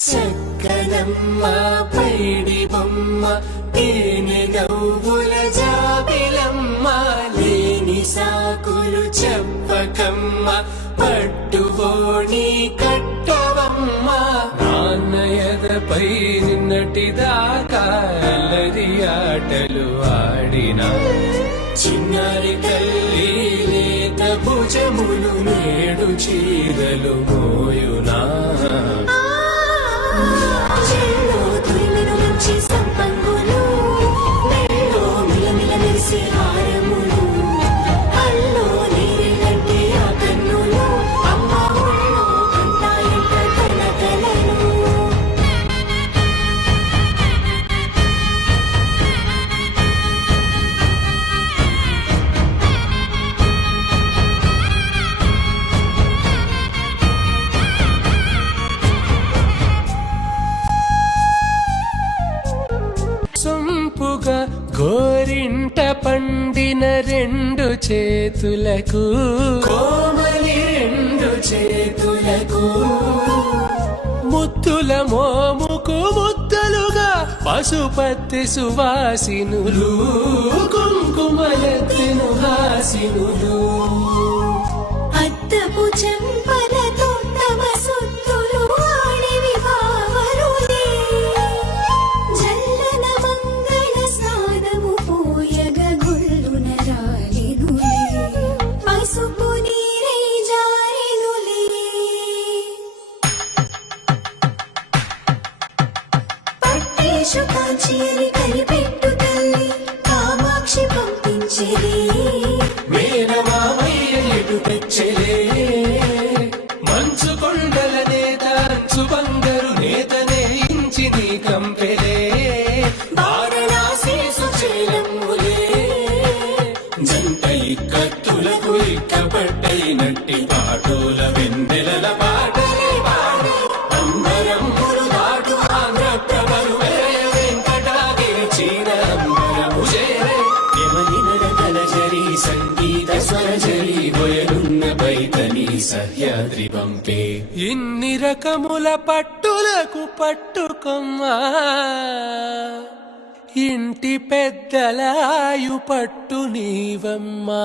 చక్కనమ్మ పైడి బొమ్మ తేనె నవ్వుల జాబిలమ్మ లేని సాకులు చెప్పకమ్మ పట్టువోణి కట్టవమ్మ నాన్నయదపై నిన్నటిదాకా అల్లరి ఆటలు ఆడిన చిన్నారి తల్లి లేత భుజములు నేడు చీరలు మోయునా సొంపుగా గోరింట పండిన రెండు చేతులకు కోమలి రెండు చేతులకు ముద్దుల మోముకు ముద్దలుగా పశుపతి సువాసినులు కుంకుమలెత్తిను హాసినులు అద్దపు చెంపలతో తమ సుత్తులు ఆడివి భావరులే జల్లన మంగళ స్నానము పోయగ గుళ్ళున రాలినులే పసుపు నీరై జారినులే పట్టేషు కాంచేరి కరిపెట్టు తల్లి కామాక్షి పంపించెలే తెచ్చలే మంచు కొండల నేత బంగారు నేతనే ఇంచి నీ కంపెలే వారణాసి సుచేలమ్ములే జంట ఇక్కత్తులకు ఇక్కపట్టైనట్టి పాటోల వెన్నెలల పాటలే పాడే అంబరమ్ములు దాటు ఆంధ్ర ప్రభలు వెంకటాగిరి చీన అంబరము చేరే యమని నడకల జరి సంగీత స్వరజరి బొయలున్న బైతని సహ్యాద్రి పంపే ఇన్ని రకముల పట్టులకు పట్టుకొమ్మా ఇంటి పెద్దలాయు పట్టు నీవమ్మా